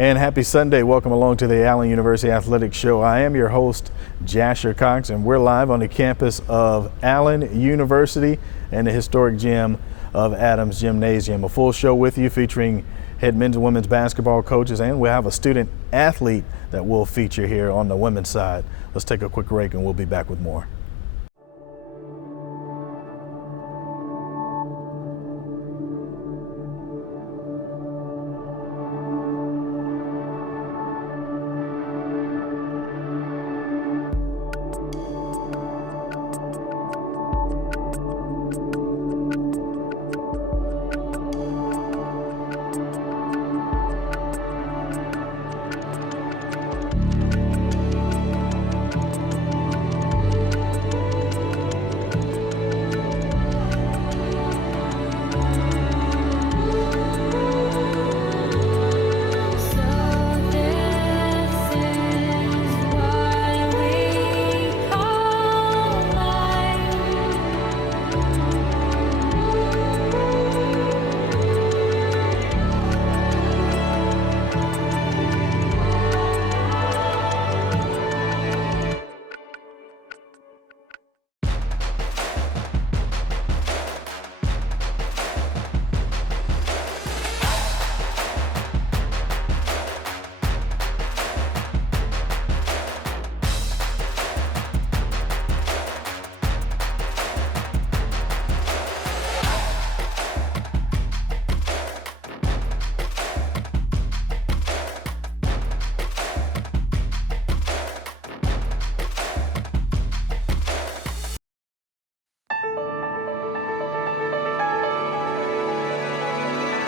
And happy Sunday. Welcome along to the Allen University Athletics Show. I am your host, Jasher Cox, and we're live on the campus of Allen University and the historic gym of Adams Gymnasium. A full show with you featuring head men's and women's basketball coaches, and we'll have a student athlete that we'll feature here on the women's side. Let's take a quick break and we'll be back with more.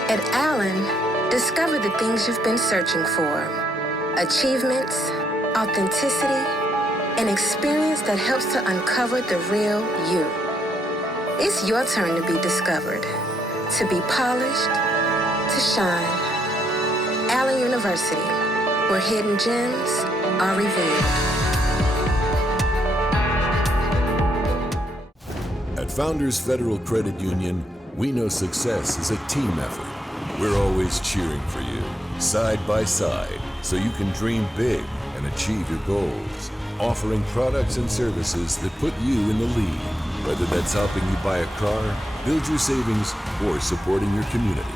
At Allen, discover the things you've been searching for. Achievements, authenticity, an experience that helps to uncover the real you. It's your turn to be discovered, to be polished, to shine. Allen University, where hidden gems are revealed. At Founders Federal Credit Union, we know success is a team effort. We're always cheering for you, side by side, so you can dream big and achieve your goals. Offering products and services that put you in the lead, whether that's helping you buy a car, build your savings, or supporting your community.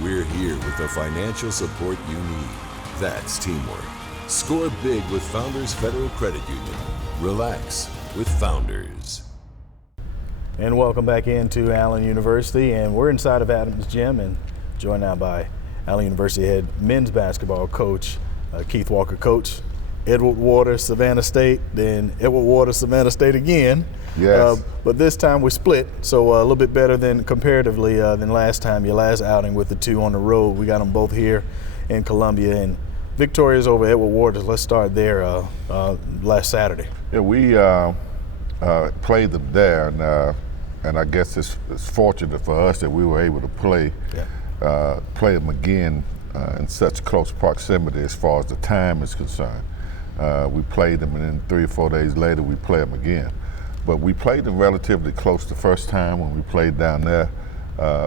We're here with the financial support you need. That's teamwork. Score big with Founders Federal Credit Union. Relax with Founders. And welcome back into Allen University, and we're inside of Adams Gym and joined now by Allen University head men's basketball coach Keith Walker. Coach, Edward Water, Savannah State, then Edward Water, Savannah State again. Yes. But this time we split, so a little bit better than comparatively than last time. Your last outing with the two on the road, we got them both here in Columbia, and victorious over Edward Water. Let's start there. Last Saturday. Yeah, we played them there, and I guess it's fortunate for us that we were able to play them again in such close proximity as far as the time is concerned. We played them, and then 3 or 4 days later we play them again. But we played them relatively close the first time when we played down there.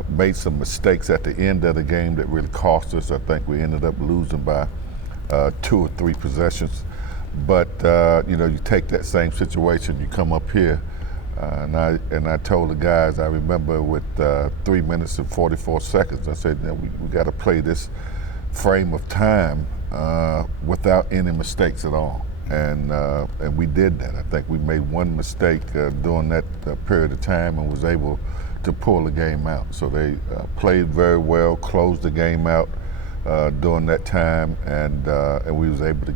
Made some mistakes at the end of the game that really cost us. I think we ended up losing by 2 or 3 possessions. But you take that same situation, you come up here, and I told the guys, I remember with 3 minutes and 44 seconds, I said, we got to play this frame of time without any mistakes at all. And we did that. I think we made one mistake during that period of time and was able to pull the game out. So they played very well, closed the game out during that time, and we was able to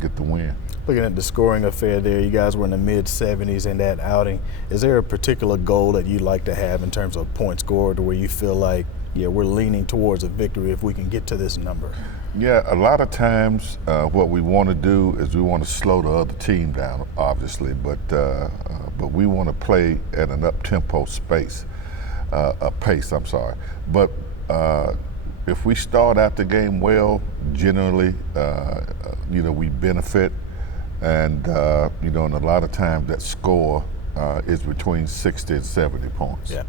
get the win. Looking at the scoring affair there, you guys were in the mid-70s in that outing. Is there a particular goal that you'd like to have in terms of points scored, where you feel like, yeah, we're leaning towards a victory if we can get to this number? Yeah, a lot of times what we want to do is we want to slow the other team down, obviously, but we want to play at an up-tempo pace. But if we start out the game well, generally, we benefit. And, and a lot of times that score is between 60 and 70 points. Yeah.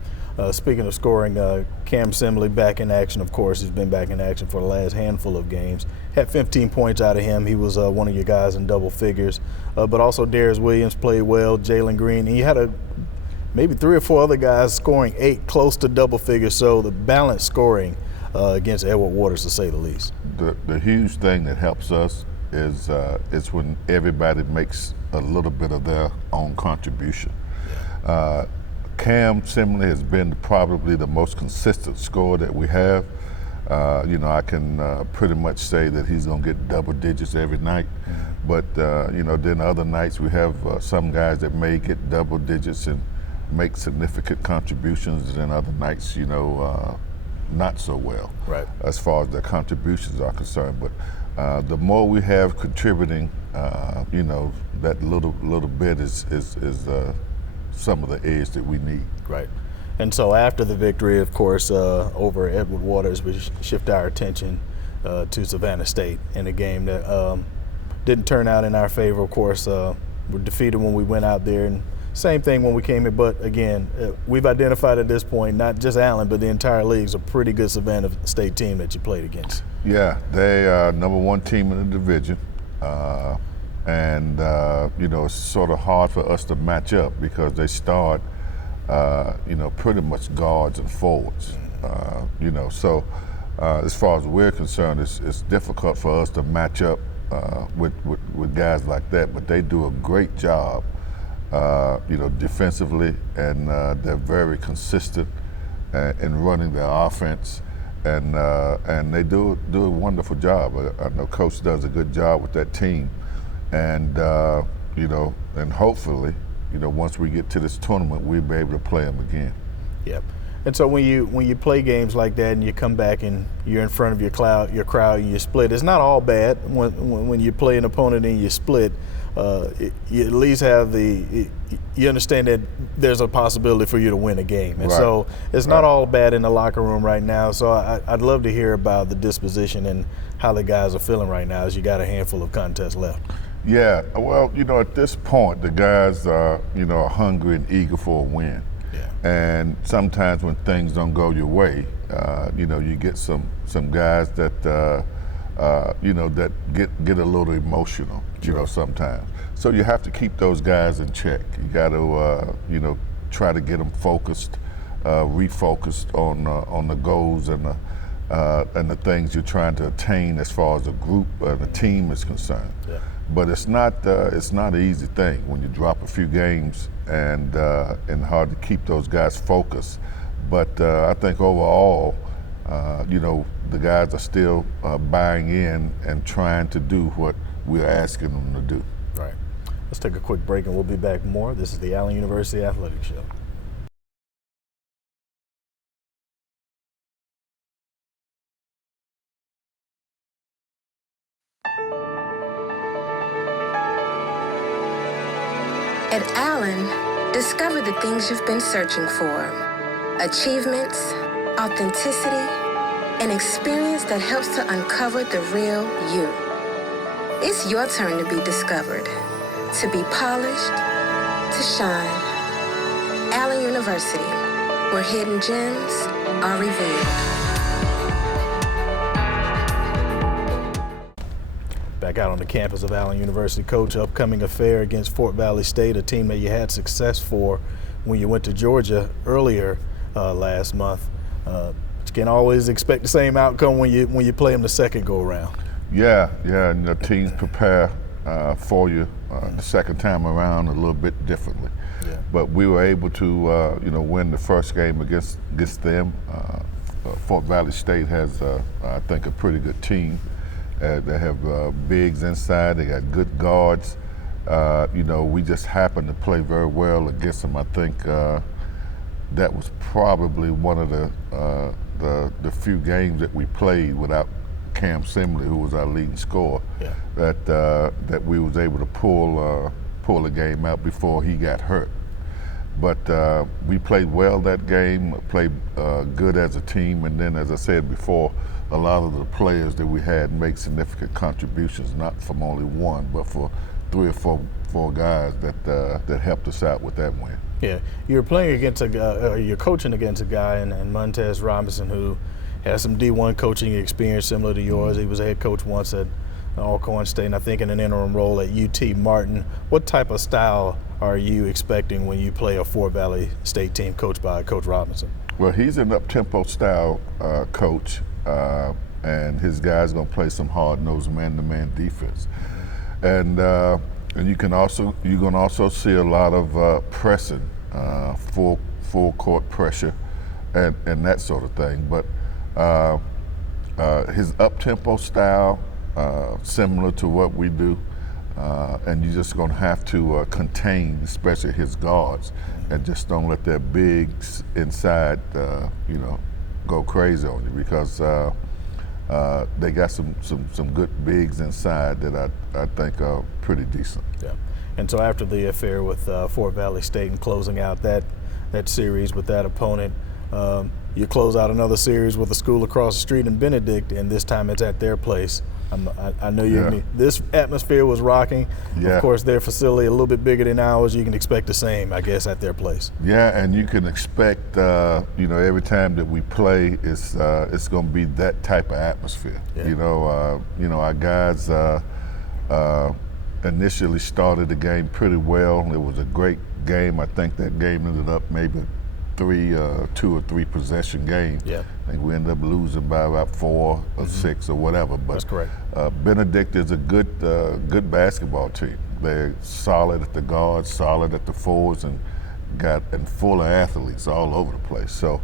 Speaking of scoring, Cam Simley back in action, of course. He's been back in action for the last handful of games. Had 15 points out of him. He was one of your guys in double figures. But also Darius Williams played well, Jalen Green. And you had maybe 3 or 4 other guys scoring 8 close to double figures. So the balanced scoring against Edward Waters, to say the least. The huge thing that helps us is when everybody makes a little bit of their own contribution. Cam Simley has been probably the most consistent scorer that we have. I can pretty much say that he's going to get double digits every night. But, then other nights we have some guys that may get double digits and make significant contributions, and then other nights, not so well, right, as far as their contributions are concerned. But the more we have contributing, that little bit is some of the edge that we need. Right. And so after the victory, of course, over Edward Waters, we shift our attention to Savannah State in a game that didn't turn out in our favor. Of course, we're defeated when we went out there, and same thing when we came in. But again, we've identified at this point, not just Allen, but the entire league's a pretty good Savannah State team that you played against. Yeah, they are #1 team in the division. It's sort of hard for us to match up because they start, pretty much guards and forwards. So as far as we're concerned, it's difficult for us to match up with guys like that. But they do a great job, defensively, and they're very consistent in running their offense. And they do a wonderful job. I know Coach does a good job with that team. And and hopefully, once we get to this tournament, we'll be able to play them again. Yep. And so when you play games like that and you come back and you're in front of your crowd and you split, it's not all bad when you play an opponent and you split. You at least have you understand that there's a possibility for you to win a game. And so it's not all bad in the locker room right now. So I'd love to hear about the disposition and how the guys are feeling right now as you got a handful of contests left. Yeah, well, at this point, the guys are, hungry and eager for a win. Yeah. And sometimes when things don't go your way, you get some guys that, that get a little emotional, sometimes. So you have to keep those guys in check. You got to, try to get them focused, refocused on the goals and the things you're trying to attain as far as a group and a team is concerned. Yeah. But it's not an easy thing when you drop a few games and hard to keep those guys focused. But I think overall, the guys are still buying in and trying to do what we're asking them to do. Right. Let's take a quick break and we'll be back more. This is the Allen University Athletics Show. At Allen, discover the things you've been searching for. Achievements, authenticity, an experience that helps to uncover the real you. It's your turn to be discovered, to be polished, to shine. Allen University, where hidden gems are revealed. Back out on the campus of Allen University, Coach, upcoming affair against Fort Valley State, a team that you had success for when you went to Georgia earlier last month. But you can't always expect the same outcome when you play them the second go around. Yeah, and the teams prepare for you the second time around a little bit differently. Yeah. But we were able to win the first game against them. Fort Valley State has, I think, a pretty good team. They have bigs inside. They got good guards. We just happened to play very well against them. I think that was probably one of the few games that we played without Cam Simley, who was our leading scorer. Yeah. That we was able to pull the game out before he got hurt. But we played well that game, played good as a team, and then, as I said before, a lot of the players that we had make significant contributions, not from only one, but for three or four guys that helped us out with that win. Yeah, you're playing against you're coaching against a guy in Montez Robinson who has some D1 coaching experience similar to yours. He was a head coach once at Alcorn State, and I think in an interim role at UT Martin. What type of style are you expecting when you play a Fort Valley State team coached by Coach Robinson? Well, he's an up-tempo style coach, and his guys going to play some hard-nosed man-to-man defense. And you're going to also see a lot of pressing, full court pressure, and that sort of thing. But his up-tempo style, similar to what we do, and you're just going to have to contain, especially his guards, and just don't let their bigs inside, go crazy on you, because they got some good bigs inside that I think are pretty decent. Yeah. And so after the affair with Fort Valley State and closing out that series with that opponent, you close out another series with a school across the street in Benedict, and this time it's at their place. I know you. Yeah. This atmosphere was rocking. Yeah. Of course, their facility a little bit bigger than ours. You can expect the same, I guess, at their place. Yeah, and you can expect, every time that we play, it's going to be that type of atmosphere. Yeah. Our guys initially started the game pretty well. It was a great game. I think that game ended up maybe 2 or 3 possession game. Yeah. I think we ended up losing by about 4 or 6 or whatever. But that's correct. Benedict is a good basketball team. They're solid at the guards, solid at the forwards, and full of athletes all over the place. So,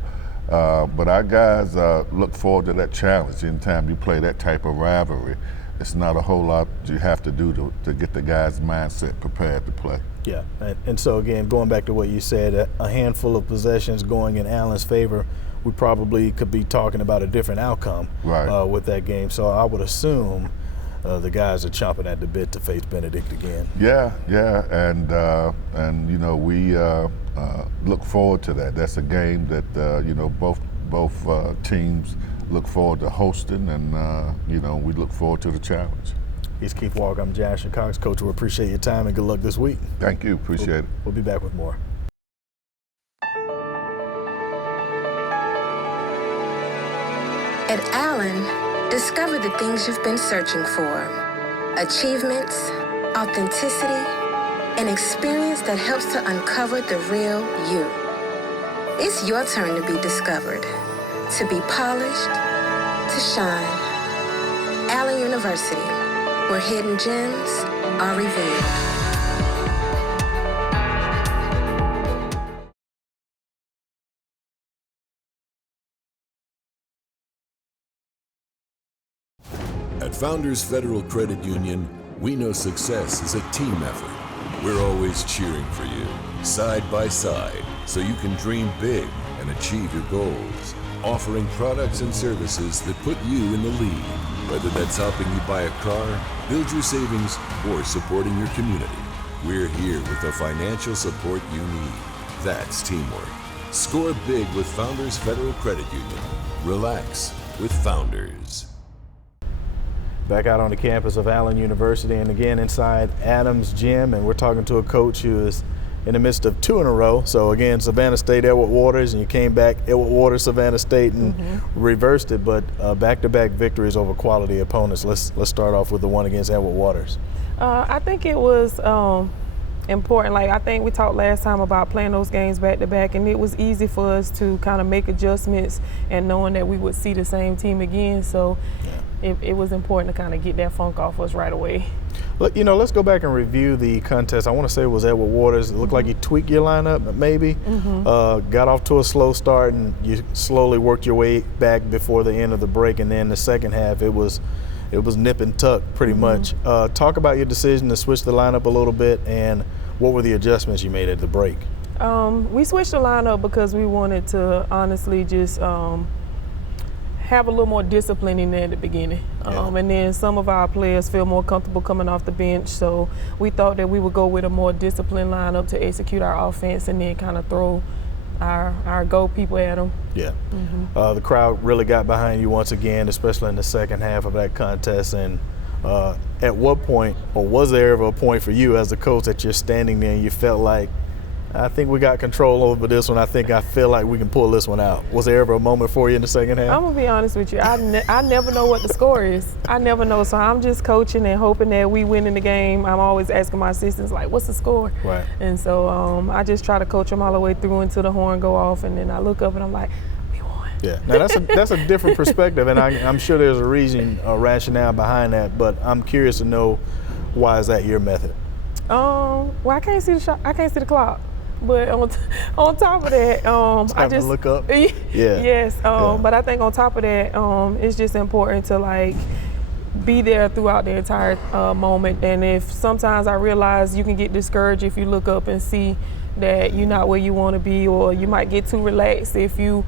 but our guys look forward to that challenge. Anytime you play that type of rivalry, it's not a whole lot you have to do to get the guys' mindset prepared to play. Yeah, and so again, going back to what you said, a handful of possessions going in Allen's favor, we probably could be talking about a different outcome with that game. So I would assume the guys are chomping at the bit to face Benedict again. Yeah, and we look forward to that. That's a game that both teams look forward to hosting, and we look forward to the challenge. He's Keith Walker. I'm Jasher Cox. Coach, we appreciate your time and good luck this week. Thank you. Appreciate it. We'll be back with more. At Allen, discover the things you've been searching for. Achievements, authenticity, an experience that helps to uncover the real you. It's your turn to be discovered, to be polished, to shine. Allen University, where hidden gems are revealed. At Founders Federal Credit Union, we know success is a team effort. We're always cheering for you, side by side, so you can dream big and achieve your goals. Offering products and services that put you in the lead. Whether that's helping you buy a car, build your savings, or supporting your community, we're here with the financial support you need. That's teamwork. Score big with Founders Federal Credit Union. Relax with Founders. Back out on the campus of Allen University, and again inside Adams Gym, and we're talking to a coach who is in the midst of 2 in a row. So again, Savannah State, Edward Waters, and you came back, Edward Waters, Savannah State, and reversed it, but back-to-back victories over quality opponents. Let's start off with the one against Edward Waters. I think it was important. Like, I think we talked last time about playing those games back-to-back, and it was easy for us to kind of make adjustments and knowing that we would see the same team again. So it was important to kind of get that funk off us right away. Let's go back and review the contest. I want to say it was Edward Waters. It looked like you tweaked your lineup, maybe. Got off to a slow start, and you slowly worked your way back before the end of the break. And then the second half, it was nip and tuck pretty much. Talk about your decision to switch the lineup a little bit, and what were the adjustments you made at the break? We switched the lineup because we wanted to honestly just have a little more discipline in there at the beginning. And then some of our players feel more comfortable coming off the bench, so we thought that we would go with a more disciplined lineup to execute our offense and then kind of throw our go people at them. Yeah. The crowd really got behind you once again, especially in the second half of that contest, and At what point, or was there ever a point for you as a coach that you're standing there and you felt like, I think we got control over this one. I feel like we can pull this one out. Was there ever a moment for you in the second half? I'm going to be honest with you. I never know what the score is. I never know. So I'm just coaching and hoping that we win in the game. I'm always asking my assistants, like, what's the score? Right. And so I just try to coach them all the way through until the horn go off. And then I look up and I'm like, we won. Yeah. Now, that's a different perspective. And I'm sure there's a reason, a rationale behind that. But I'm curious to know, why is that your method? Well, I can't see the shot. I can't see the clock. But on top of that, I just look up. Yeah. Yes. Yeah. But I think on top of that, it's just important to like be there throughout the entire moment. And if sometimes I realize you can get discouraged if you look up and see that you're not where you want to be, or you might get too relaxed if you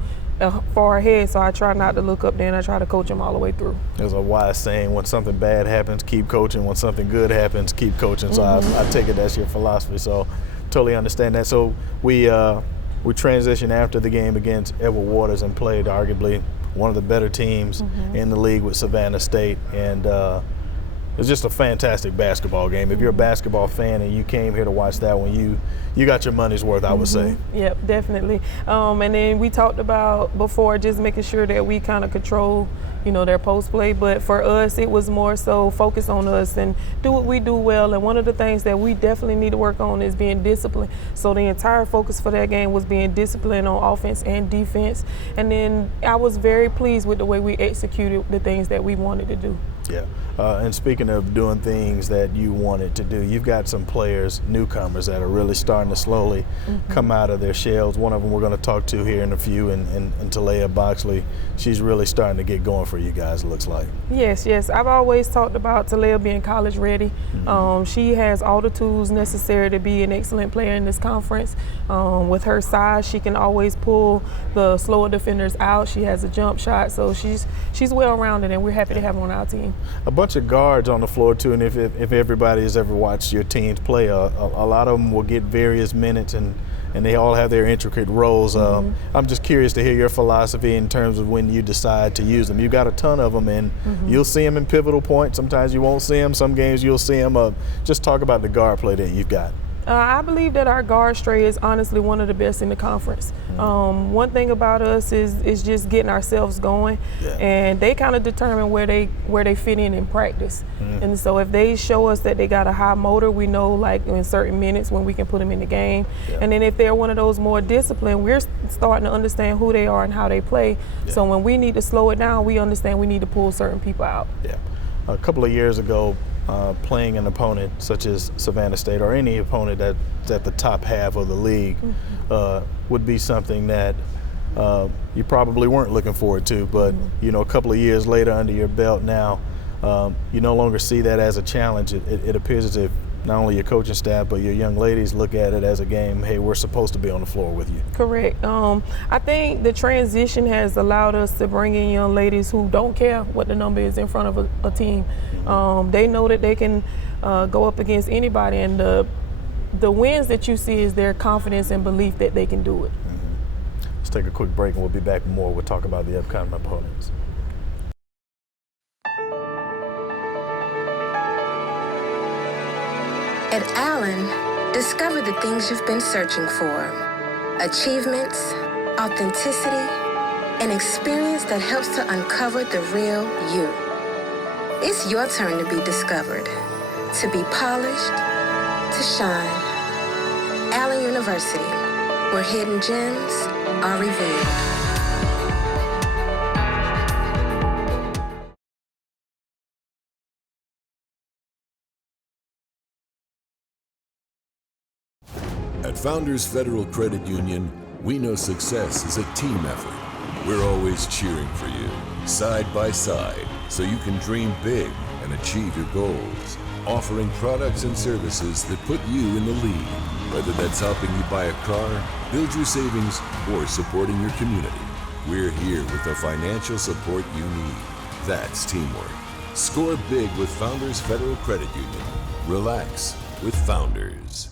far ahead. So I try not to look up there, and I try to coach them all the way through. There's a wise saying: when something bad happens, keep coaching. When something good happens, keep coaching. So I take it that's your philosophy. So totally understand that. So we transitioned after the game against Edward Waters and played arguably one of the better teams in the league with Savannah State, and it was just a fantastic basketball game. If you're a basketball fan and you came here to watch that one, you got your money's worth, I would say. Yep, definitely. And then we talked about before just making sure that we kind of control, their post play. But for us, it was more so focus on us and do what we do well. And one of the things that we definitely need to work on is being disciplined. So the entire focus for that game was being disciplined on offense and defense. And then I was very pleased with the way we executed the things that we wanted to do. Yeah. And speaking of doing things that you wanted to do, you've got some players, newcomers, that are really starting to slowly come out of their shells. One of them we're going to talk to here in a few, and Talea Boxley. She's really starting to get going for you guys, it looks like. Yes. I've always talked about Talea being college ready. She has all the tools necessary to be an excellent player in this conference. With her size, she can always pull the slower defenders out. She has a jump shot, so she's well-rounded, and we're happy to have her on our team. A bunch of guards on the floor too, and if everybody has ever watched your teams play, a lot of them will get various minutes, and they all have their intricate roles. I'm just curious to hear your philosophy in terms of when you decide to use them. You've got a ton of them, and you'll see them in pivotal points. Sometimes you won't see them. Some games you'll see them. Just talk about the guard play that you've got. I believe that our guard stray is honestly one of the best in the conference. One thing about us is just getting ourselves going, and they kind of determine where they fit in practice. And so if they show us that they got a high motor, we know like in certain minutes when we can put them in the game. And then if they're one of those more disciplined, we're starting to understand who they are and how they play. So when we need to slow it down, we understand we need to pull certain people out. Yeah. A couple of years ago, playing an opponent such as Savannah State or any opponent that's at the top half of the league would be something that you probably weren't looking forward to. But a couple of years later under your belt now, you no longer see that as a challenge. It appears as if not only your coaching staff but your young ladies look at it as a game. Hey, we're supposed to be on the floor with you. Correct. I think the transition has allowed us to bring in young ladies who don't care what the number is in front of a team. They know that they can go up against anybody, and the wins that you see is their confidence and belief that they can do it. Let's take a quick break, and we'll be back with more. We'll talk about the upcoming opponents. At Allen, discover the things you've been searching for. Achievements, authenticity, an experience that helps to uncover the real you. It's your turn to be discovered, to be polished, to shine. Allen University, where hidden gems are revealed. At Founders Federal Credit Union, we know success is a team effort. We're always cheering for you, side by side, so you can dream big and achieve your goals. Offering products and services that put you in the lead, whether that's helping you buy a car, build your savings, or supporting your community. We're here with the financial support you need. That's teamwork. Score big with Founders Federal Credit Union. Relax with Founders.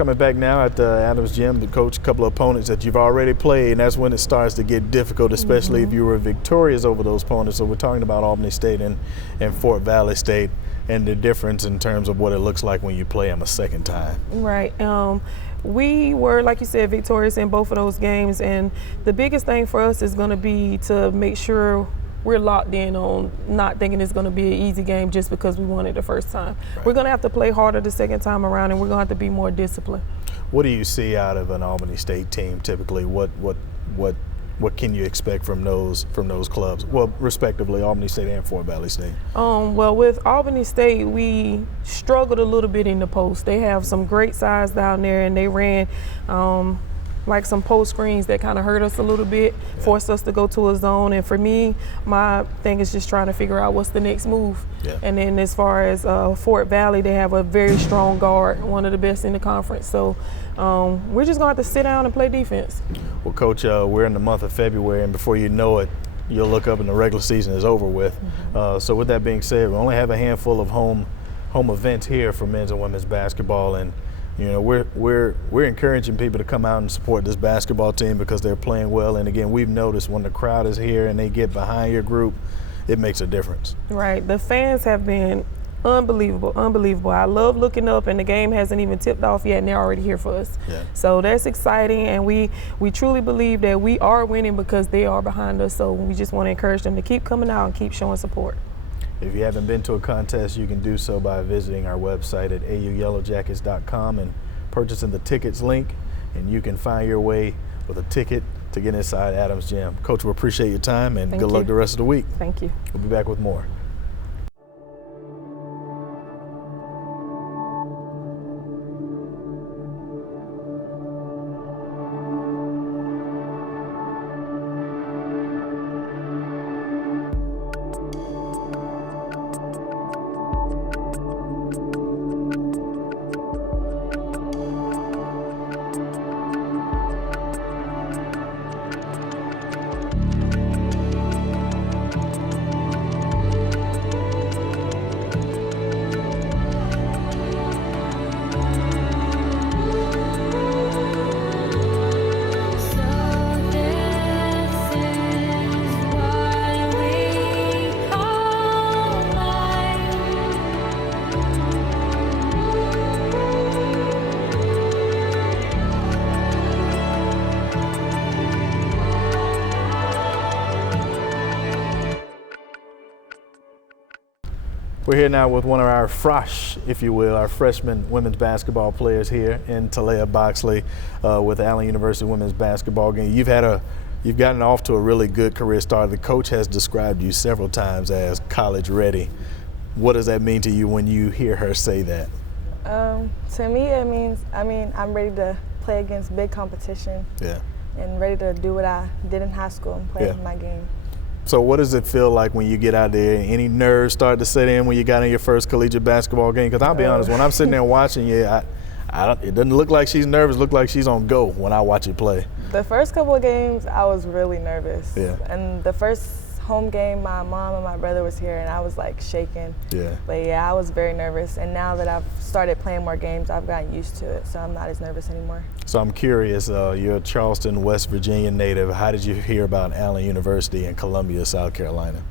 Coming back now at the Adams Gym to coach a couple of opponents that you've already played, and that's when it starts to get difficult, especially if you were victorious over those opponents. So we're talking about Albany State and Fort Valley State, and the difference in terms of what it looks like when you play them a second time. Right. We were, like you said, victorious in both of those games, and the biggest thing for us is going to be to make sure we're locked in on not thinking it's going to be an easy game just because we won it the first time. Right. We're going to have to play harder the second time around, and we're going to have to be more disciplined. What do you see out of an Albany State team typically? What can you expect from those clubs? Well, respectively, Albany State and Fort Valley State. Well, with Albany State, we struggled a little bit in the post. They have some great size down there, and they ran like some post screens that kind of hurt us a little bit, forced us to go to a zone. And for me, my thing is just trying to figure out what's the next move. Yeah. And then as far as Fort Valley, they have a very strong guard, one of the best in the conference. So we're just going to have to sit down and play defense. Well, Coach, we're in the month of February, and before you know it, you'll look up and the regular season is over with. So with that being said, we only have a handful of home events here for men's and women's basketball, and you know, we're encouraging people to come out and support this basketball team because they're playing well. And again, we've noticed when the crowd is here and they get behind your group, it makes a difference. Right. The fans have been unbelievable. I love looking up, and the game hasn't even tipped off yet, and they're already here for us. Yeah. So that's exciting, and we truly believe that we are winning because they are behind us. So we just want to encourage them to keep coming out and keep showing support. If you haven't been to a contest, you can do so by visiting our website at auyellowjackets.com and purchasing the tickets link, and you can find your way with a ticket to get inside Adams Gym. Coach, we appreciate your time, and good luck the rest of the week. Thank you. We'll be back with more. We're here now with one of our frosh, if you will, our freshman women's basketball players here in Talea Boxley with Allen University women's basketball game. You've gotten off to a really good career start. The coach has described you several times as college ready. What does that mean to you when you hear her say that? To me, it means, I'm ready to play against big competition. Yeah. And ready to do what I did in high school and play my game. So what does it feel like when you get out there? Any nerves start to set in when you got in your first collegiate basketball game? Because I'll be honest, when I'm sitting there watching you, it doesn't look like she's nervous. It looks like she's on go when I watch you play. The first couple of games, I was really nervous. Yeah. And the first home game, my mom and my brother was here, and I was like shaking. Yeah. But yeah, I was very nervous. And now that I've started playing more games, I've gotten used to it, so I'm not as nervous anymore. So I'm curious, you're a Charleston, West Virginia native. How did you hear about Allen University in Columbia, South Carolina?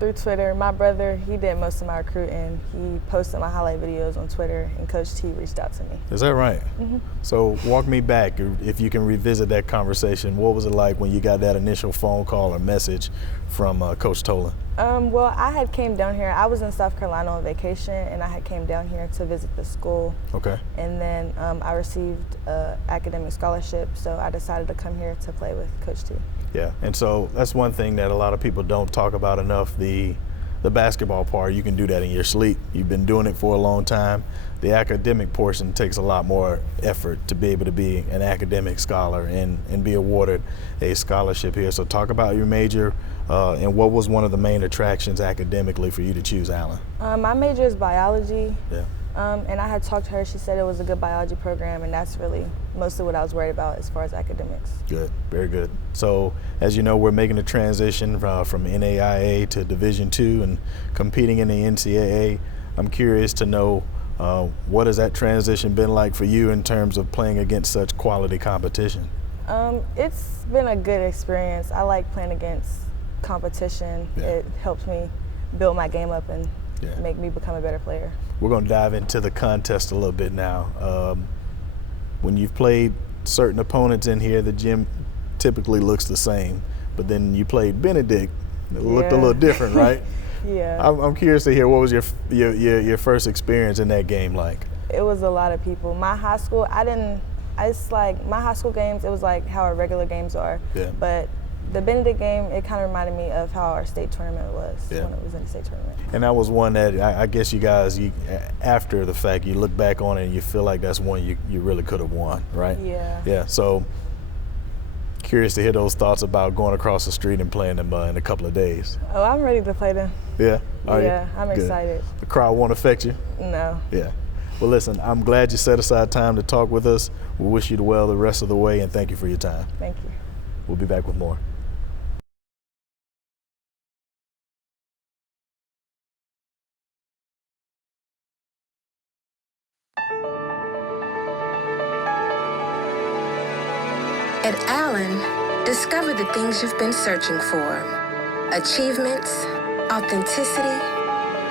Through Twitter. My brother, he did most of my recruiting. He posted my highlight videos on Twitter, and Coach T reached out to me. Is that right? Mm-hmm. So walk me back, if you can revisit that conversation. What was it like when you got that initial phone call or message from Coach Tolan? Well, I had came down here. I was in South Carolina on vacation, and I had came down here to visit the school. Okay. And then I received an academic scholarship, so I decided to come here to play with Coach T. Yeah, and so that's one thing that a lot of people don't talk about enough, the basketball part. You can do that in your sleep. You've been doing it for a long time. The academic portion takes a lot more effort to be able to be an academic scholar and be awarded a scholarship here. So talk about your major and what was one of the main attractions academically for you to choose Allen? My major is biology. Yeah. And I had talked to her. She said it was a good biology program, and that's really mostly what I was worried about as far as academics. Good, very good. So as you know, we're making a transition from NAIA to Division II and competing in the NCAA. I'm curious to know What has that transition been like for you in terms of playing against such quality competition? It's been a good experience. I like playing against competition. Yeah. It helps me build my game up and make me become a better player. We're going to dive into the contest a little bit now. When you've played certain opponents in here, the gym typically looks the same, but then you played Benedict, it looked a little different, right? Yeah. I'm curious to hear, what was your first experience in that game like? It was a lot of people. My high school, it's like my high school games, it was like how our regular games are. Yeah. But the Benedict game, it kind of reminded me of how our state tournament was when it was in the state tournament. And that was one that I guess you guys, after the fact, you look back on it and you feel like that's one you really could have won, right? Yeah. Yeah. So curious to hear those thoughts about going across the street and playing them in a couple of days. Oh, I'm ready to play them. Yeah? Are yeah, you? I'm Good. excited. The crowd won't affect you? No. Yeah. Well, listen, I'm glad you set aside time to talk with us. We wish you well the rest of the way, and thank you for your time. Thank you. We'll be back with more. At Allen, discover the things you've been searching for. Achievements, authenticity,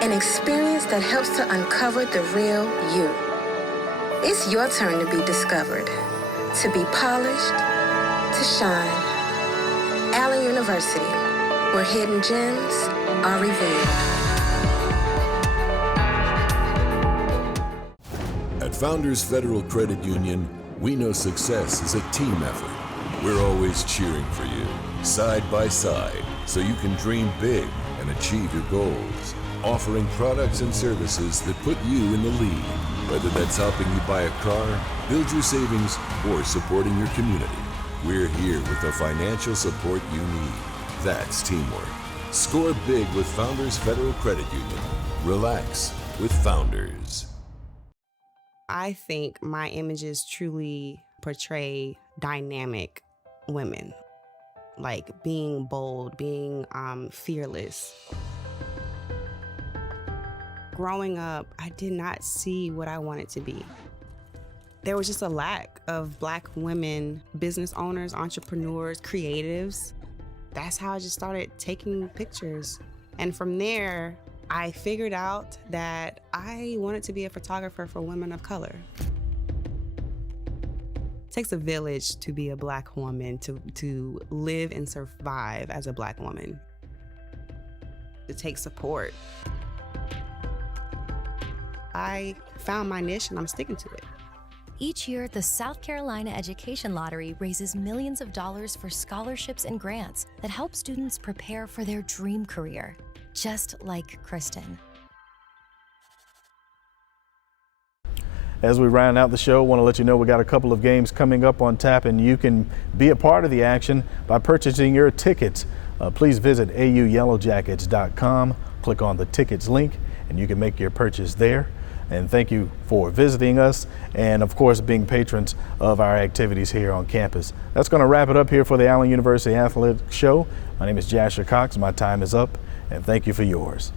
an experience that helps to uncover the real you. It's your turn to be discovered, to be polished, to shine. Allen University, where hidden gems are revealed. At Founders Federal Credit Union, we know success is a team effort. We're always cheering for you, side by side, so you can dream big and achieve your goals. Offering products and services that put you in the lead, whether that's helping you buy a car, build your savings, or supporting your community. We're here with the financial support you need. That's teamwork. Score big with Founders Federal Credit Union. Relax with Founders. I think my images truly portray dynamic women, like being bold, being fearless. Growing up, I did not see what I wanted to be. There was just a lack of Black women, business owners, entrepreneurs, creatives. That's how I just started taking pictures. And from there, I figured out that I wanted to be a photographer for women of color. It takes a village to be a Black woman, to live and survive as a Black woman. It takes support. I found my niche and I'm sticking to it. Each year, the South Carolina Education Lottery raises millions of dollars for scholarships and grants that help students prepare for their dream career, just like Kristen. As we round out the show, I want to let you know we got a couple of games coming up on tap, and you can be a part of the action by purchasing your tickets. Please visit auyellowjackets.com, click on the tickets link, and you can make your purchase there. And thank you for visiting us and, of course, being patrons of our activities here on campus. That's going to wrap it up here for the Allen University Athletic Show. My name is Jasher Cox. My time is up, and thank you for yours.